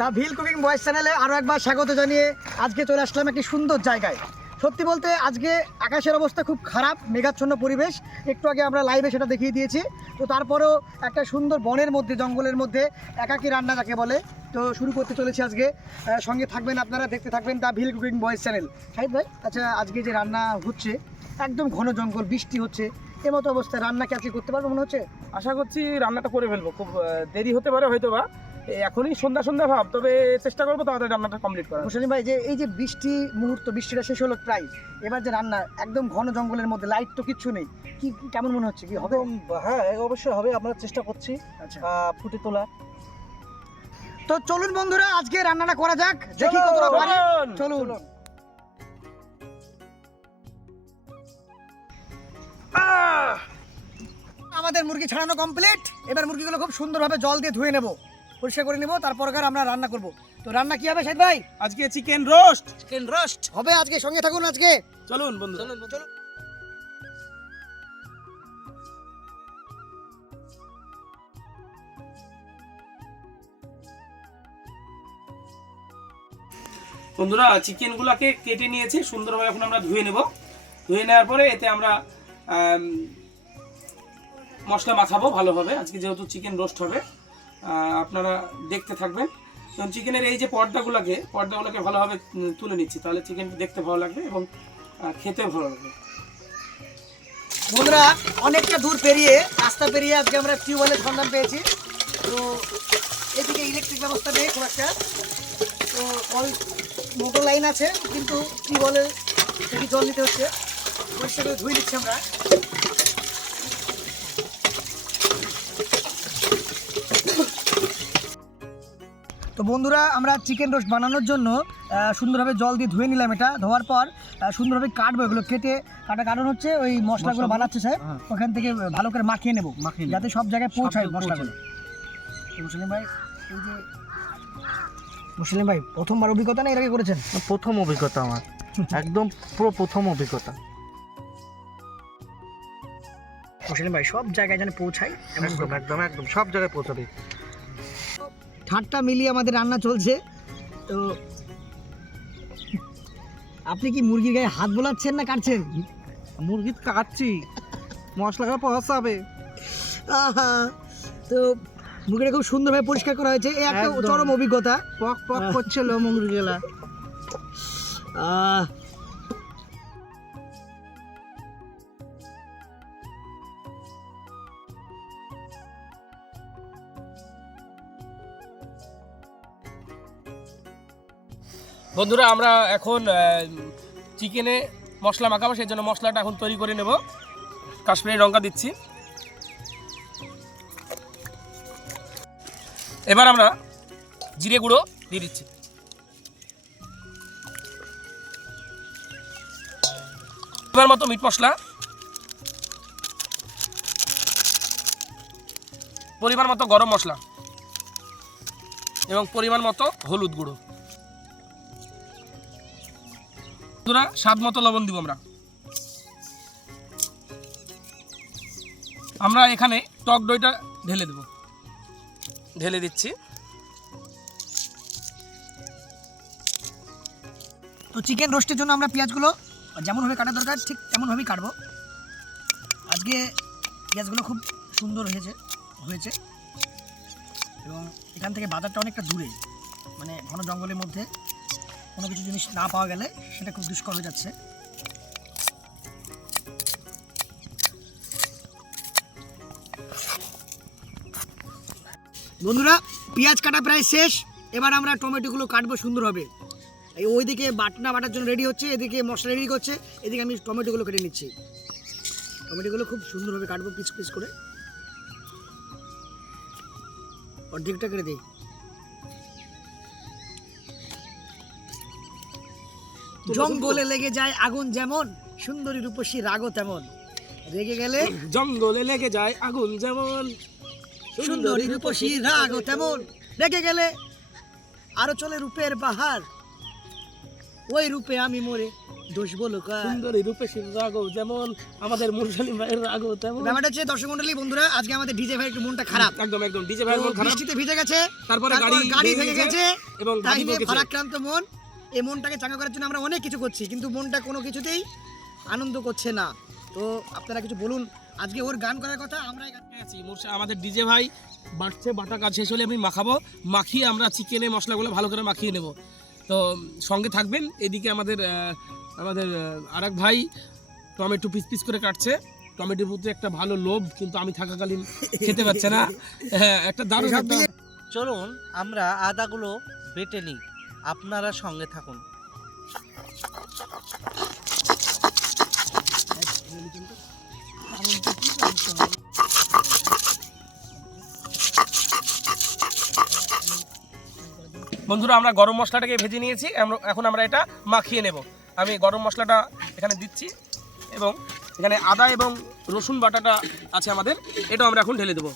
The Bhil cooking boys চ্যানেলে আরও একবার স্বাগত জানিয়ে আজকে চলে আসলাম একটি সুন্দর জায়গায়। সত্যি বলতে আজকে আকাশের অবস্থা খুব খারাপ, মেঘাচ্ছন্ন পরিবেশ। একটু আগে আমরা লাইভে সেটা দেখিয়ে দিয়েছি। তো তারপরেও একটা সুন্দর বনের মধ্যে, জঙ্গলের মধ্যে একাকী রান্না যাকে বলে, তো শুরু করতে চলেছি আজকে। সঙ্গে থাকবেন আপনারা, দেখতে থাকবেন the Bhil cooking boys channel. Shahid ভাই, আচ্ছা আজকে যে রান্না হচ্ছে, একদম ঘন জঙ্গল, বৃষ্টি হচ্ছে, এমতো অবস্থায় রান্না কি আজকে করতে পারবো মনে হচ্ছে? আশা করছি রান্নাটা করে ফেলবো, খুব দেরি হতে পারে হয়তো বা, এখনই সন্ধ্যা ভাব, তবে চেষ্টা করবো তাড়াতাড়ি রান্নাটা কমপ্লিট করার। মুসলিম ভাই, যে এই যে বৃষ্টি মুহূর্ত, বৃষ্টিটা শেষ হলো প্রায়, এবার যে রান্না একদম ঘন জঙ্গলের মধ্যে, লাইট তো কিচ্ছু নেই, কি কেমন মনে হচ্ছে, কি হবে? হ্যাঁ, অবশ্যই হবে, আমরা চেষ্টা করছি আচ্ছা, ফুটে তোলা। তো চলুন বন্ধুরা, আজকে রান্নাটা করা যাক, দেখি কতটা পারি। চলুন। আমাদের মুরগি ছাড়ানো কমপ্লিট। এবার মুরগিগুলো খুব সুন্দরভাবে জল দিয়ে ধুয়ে নেব, পরিষ্কার করে নেব, তারপর আমরা রান্না করব। তো রান্না কি হবে শাহিদ ভাই? আজকে চিকেন রোস্ট হবে আজকে, সঙ্গে থাকুন আজকে। চলুন বন্ধু। চলুন। বন্ধুরা, চিকেনগুলোকে কেটে নিয়েছি সুন্দরভাবে, এখন আমরা ধুয়ে নেব। ধুয়ে নেওয়ার পরে এতে আমরা মশলা মাখাবো ভালোভাবে। আজকে যেহেতু চিকেন রোস্ট হবে, আপনারা দেখতে থাকবেন। এবং চিকেনের এই যে পর্দাগুলোকে ভালোভাবে তুলে নিচ্ছি, তাহলে চিকেনটা দেখতে ভালো লাগবে এবং খেতেও ভালো লাগবে। বন্ধুরা, অনেকটা দূর পেরিয়ে, রাস্তা পেরিয়ে আজকে আমরা টিউবওয়েলের সন্ধান পেয়েছি। তো এদিকে ইলেকট্রিক ব্যবস্থা নেই খুব একটা, তো কল মোটর লাইন আছে, কিন্তু টিউবওয়েলের থেকে জল নিতে হচ্ছে। পরিষ্কার করে ধুয়ে নিচ্ছি আমরা। তো বন্ধুরা, আমরা চিকেন রোস্ট বানানোর জন্য সুন্দরভাবে জল দিয়ে ধুয়ে নিলাম। এটা ধোয়ার পর সুন্দরভাবে কাটবো, এগুলো কেটে কারণ হচ্ছে ওই মশলাগুলো বানাচ্ছে স্যার, ওখান থেকে ভালো করে মাখিয়ে নেবো, যাতে সব জায়গায় পৌঁছায় মশলাগুলো। মুসলিম ভাই, এই যে মুসলিম ভাই, প্রথমবার অভিজ্ঞতা না, এর আগে করেছেন? প্রথম অভিজ্ঞতা আমার, একদম পুরো প্রথম অভিজ্ঞতা। মুসলিম ভাই, সব জায়গায় যেন পৌঁছায়, একদম সব জায়গায় পৌঁছাবে। ঠাট্টা মিলিয়ে আমাদের রান্না চলছে। তো আপনি কি মুরগির গায়ে হাত বোলাচ্ছেন না কাটছেন? মুরগি কাটছি, মশলাটা পৌঁছাবে। আহা, তো মুরগিটা খুব সুন্দরভাবে পরিষ্কার করা হয়েছে, এই একটা একদম। চরম অভিজ্ঞতা। পক পক করছিল মুরগিগুলা। বন্ধুরা, আমরা এখন চিকেনে মশলা মাখাবো, সেই জন্য মশলাটা এখন তৈরি করে নেব। কাশ্মীরি লঙ্কা দিচ্ছি, এবার আমরা জিরে গুঁড়ো দিয়ে দিচ্ছি, এবার মতো মিট মশলা, পরিমাণ মতো গরম মশলা এবং পরিমাণ মতো হলুদ গুঁড়ো। স্বাদ মতো লবণ দিব। আমরা এখানে টক দইটা ঢেলে দিচ্ছি। তো চিকেন রোস্টের জন্য আমরা পেঁয়াজগুলো যেমনভাবে কাটা দরকার ঠিক তেমনভাবেই কাটবো। আজকে পেঁয়াজগুলো খুব সুন্দর হয়েছে এবং এখান থেকে বাজারটা অনেকটা দূরে, মানে ঘন জঙ্গলের মধ্যে কোনো কিছু জিনিস না পাওয়া গেলে সেটা খুব দুষ্কর হয়ে যাচ্ছে। বন্ধুরা, পেঁয়াজ কাটা প্রায় শেষ, এবার আমরা টমেটোগুলো কাটবো সুন্দরভাবে। এই ওইদিকে বাটার জন্য রেডি হচ্ছে, এদিকে মশলা রেডি করছে, এদিকে আমি টমেটোগুলো কেটে নিচ্ছি। টমেটোগুলো খুব সুন্দরভাবে কাটবো পিস পিস করে, অর্ধেকটা কেটে দিই। জঙ্গলে লেগে যায় আগুন যেমন, সুন্দরী রূপসী রাগও তেমন। রেগে গেলে জঙ্গলে লেগে যায় আগুন যেমন, সুন্দরী রূপসী রাগও তেমন। রেগে গেলে আরো চলে রূপের বাহার, ওই রূপে আমি মরে দোষ বলো কা সুন্দরী রূপেশের রাগও যেমন আমাদের মুরসালিম ভাইয়ের রাগও তেমন। ব্যাপারটা হচ্ছে দর্শক মণ্ডলী বন্ধুরা, আজকে আমাদের ডিজে ভাই একটু মনটা খারাপ, একদম একদম ডিজে ভাইয়ের মন খারাপ, বৃষ্টিতে ভিজে গেছে, তারপরে গাড়ি ভেঙে গেছে, এবং তাই গাড়ি নিয়ে বকেছে। ভারাক্রান্ত মন। এই মনটাকে চাঙ্গা করার জন্য আমরা অনেক কিছু করছি, কিন্তু মনটা কোনো কিছুতেই আনন্দ করছে না। তো আপনারা কিছু বলুন, আজকে ওর গান করার কথা, আমরা আমাদের ডিজে ভাই বাটছে, বাটা কাজ শেষ হলে আমি মাখাবো, মাখিয়ে আমরা চিকেনে মশলাগুলো ভালো করে মাখিয়ে নেব। তো সঙ্গে থাকবেন। এদিকে আমাদের আরেক ভাই টমেটো পিস পিস করে কাটছে। টমেটোর প্রতি একটা ভালো লোভ, কিন্তু আমি থাকাকালীন খেতে পাচ্ছে না। হ্যাঁ, একটা দারুণ একটা চলুন আমরা আদাগুলো বেটে নিই, আপনারা সঙ্গে থাকুন। বন্ধুরা, আমরা গরম মশলাটাকে ভেজে নিয়েছি, এখন আমরা এটা মাখিয়ে নেব। আমি গরম মশলাটা এখানে দিচ্ছি এবং এখানে আদা এবং রসুন বাটাটা আছে আমাদের, এটাও আমরা এখন ঢেলে দেবো।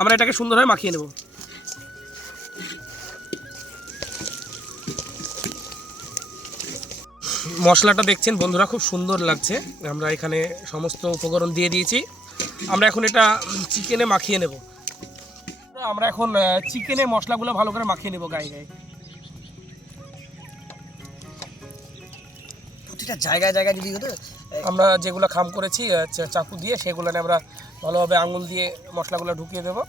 আমরা এটাকে সুন্দরভাবে মাখিয়ে নেব। মশলাটা দেখছেন বন্ধুরা, খুব সুন্দর লাগছে। আমরা এখানে সমস্ত উপকরণ দিয়ে দিয়েছি। আমরা এখন এটা চিকেনে মাখিয়ে নেব। আমরা এখন চিকেনে মশলাগুলো ভালো করে মাখিয়ে নেব গায়ে গায়ে। প্রতিটা জায়গায় জায়গায় যদি হতো, আমরা যেগুলো খাম করেছি চাকু দিয়ে, সেগুলো আমরা ভালোভাবে আঙুল দিয়ে মশলাগুলো ঢুকিয়ে দেবো।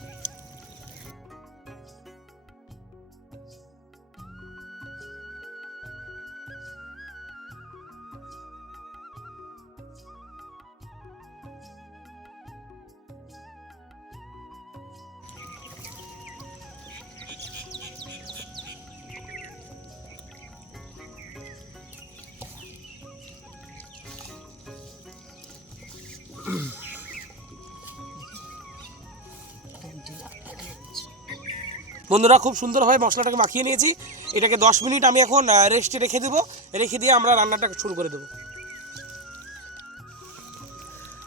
বন্ধুরা, খুব সুন্দরভাবে মশলাটাকে মাখিয়ে নিয়েছি। এটাকে 10 মিনিট আমি এখন রেস্টে রেখে দেবো। রেখে দিয়ে আমরা রান্নাটা শুরু করে দেবো।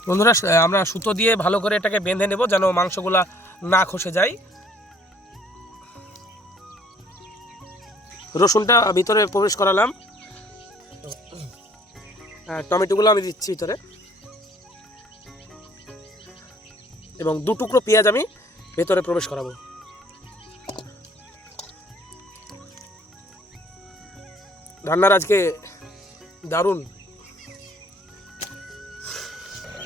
বন্ধুরা, আমরা সুতো দিয়ে ভালো করে এটাকে বেঁধে নেব, যেন মাংসগুলা না খসে যায়। রসুনটা ভিতরে প্রবেশ করালাম, টমেটোগুলো আমি দিচ্ছি ভিতরে, এবং 2 টুকরো পেঁয়াজ আমি ভেতরে প্রবেশ করাবো। রান্নার আজকে দারুণ।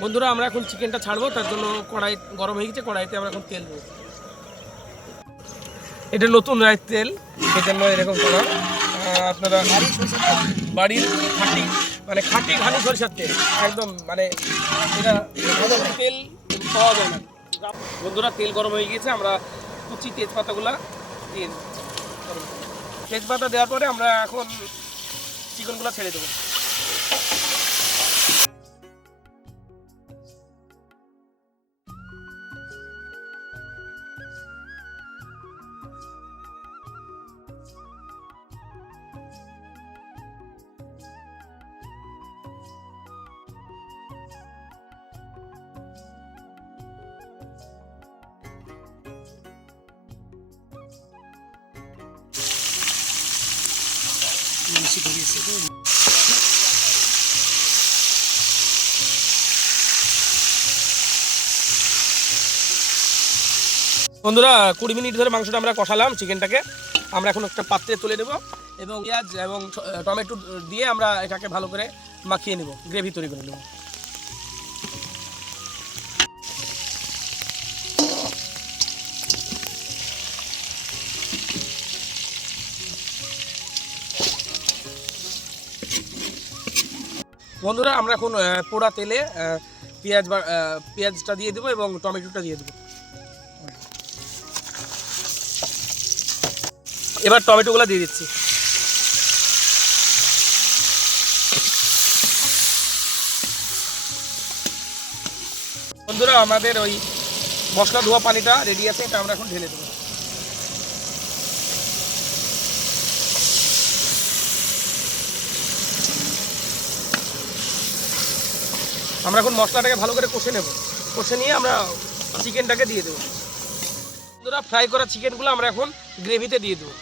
বন্ধুরা, আমরা এখন চিকেনটা ছাড়বো, তার জন্য কড়াই গরম হয়ে গেছে। কড়াইতে আমরা এখন তেল দেবো। এটা নতুন রাইস তেল, সেজন্য এরকম করা। আপনারা বাড়ির খাঁটি ঘানি সরিষার তেল, একদম এটা তেল পাওয়া যায় না। বন্ধুরা, তেল গরম হয়ে গিয়েছে। আমরা কুচি তেজপাতাগুলা দিয়ে দেবো। তেজপাতা দেওয়ার পরে আমরা এখন চিকেনগুলো ছেড়ে দেবো। বন্ধুরা, 20 মিনিট ধরে মাংসটা আমরা কষালাম চিকেনটাকে। আমরা এখন একটা পাত্রে তুলে নেব এবং পেঁয়াজ এবং টমেটো দিয়ে আমরা এটাকে ভালো করে মাখিয়ে নেব, গ্রেভি তৈরি করে নেব। বন্ধুরা, আমরা এখন পোড়া তেলে পেঁয়াজটা দিয়ে দেবো এবং টমেটোটা দিয়ে দেবো। এবার টমেটোগুলো দিয়ে দিচ্ছি। বন্ধুরা, আমাদের ওই মশলা ধোয়া পানিটা রেডি আছে, এটা আমরা এখন ঢেলে দেবো। আমরা এখন মশলাটাকে ভালো করে কষে নেব। কষে নিয়ে আমরা চিকেনটাকে দিয়ে দেবো। বন্ধুরা, ফ্রাই করা চিকেনগুলো আমরা এখন গ্রেভিতে দিয়ে দেবো।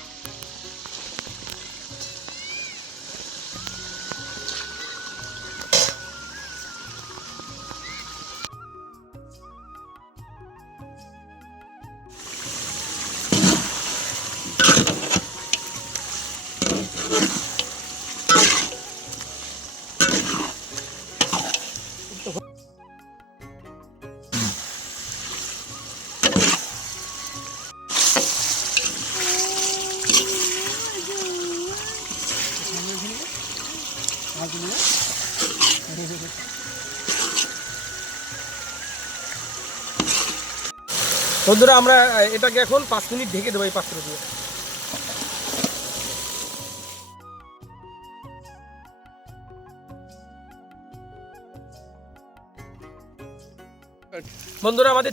বন্ধুরা আমরা এটাকে এখন 5 মিনিট ঢেকে দেবো এই পাত্র দিয়ে। বন্ধুরা আমাদের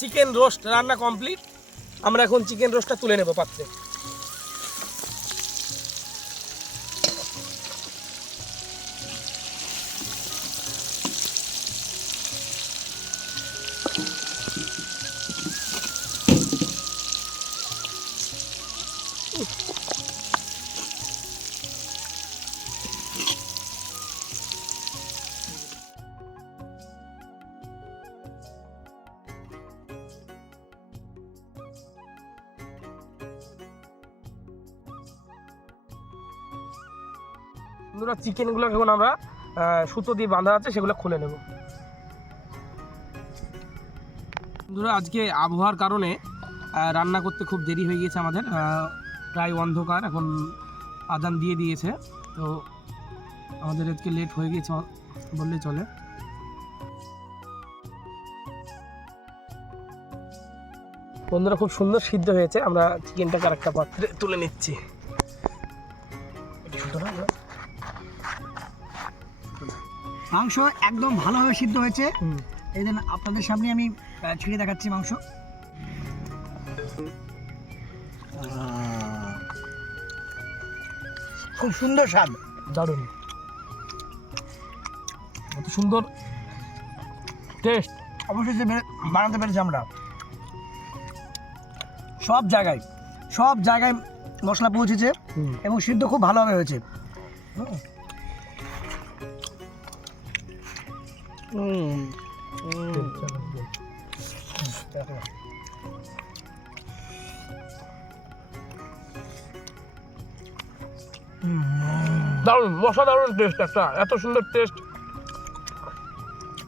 চিকেন রোস্ট রান্না কমপ্লিট। আমরা এখন চিকেন রোস্টটা তুলে নেব পাত্রে। বন্ধুরা চিকেনগুলো এখন আমরা সুতো দিয়ে বাঁধা আছে সেগুলো খুলে নেব। বন্ধুরা আজকে আবহাওয়ার কারণে রান্না করতে খুব দেরি হয়ে গিয়েছে আমাদের, প্রায় অন্ধকার, এখন আজান দিয়ে দিয়েছে, তো আমাদের আজকে লেট হয়ে গিয়েছে বললেই চলে। বন্ধুরা খুব সুন্দর সিদ্ধ হয়েছে, আমরা চিকেনটাকে আরেকটা পাত্রে তুলে নিচ্ছি। মাংস একদম ভালোভাবে সিদ্ধ হয়েছে। এই দিন আপনাদের সামনে আমি ছিঁড়ে দেখাচ্ছি মাংস। খুব সুন্দর স্বাদ, দারুণ, কত সুন্দর টেস্ট। অবশ্যই যে বানাতে পেরেছি আমরা। সব জায়গায় মশলা পৌঁছেছে এবং সিদ্ধ খুব ভালোভাবে হয়েছে। দারুণ, অসাধারণ টেস্ট, একটা এত সুন্দর টেস্ট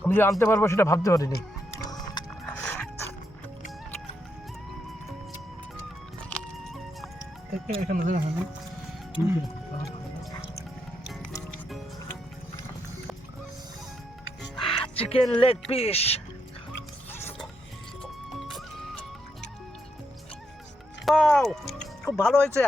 আমি যে আনতে পারবো সেটা ভাবতে পারিনি। চিকেন লেগ পিস, খুব ভালো হয়েছে।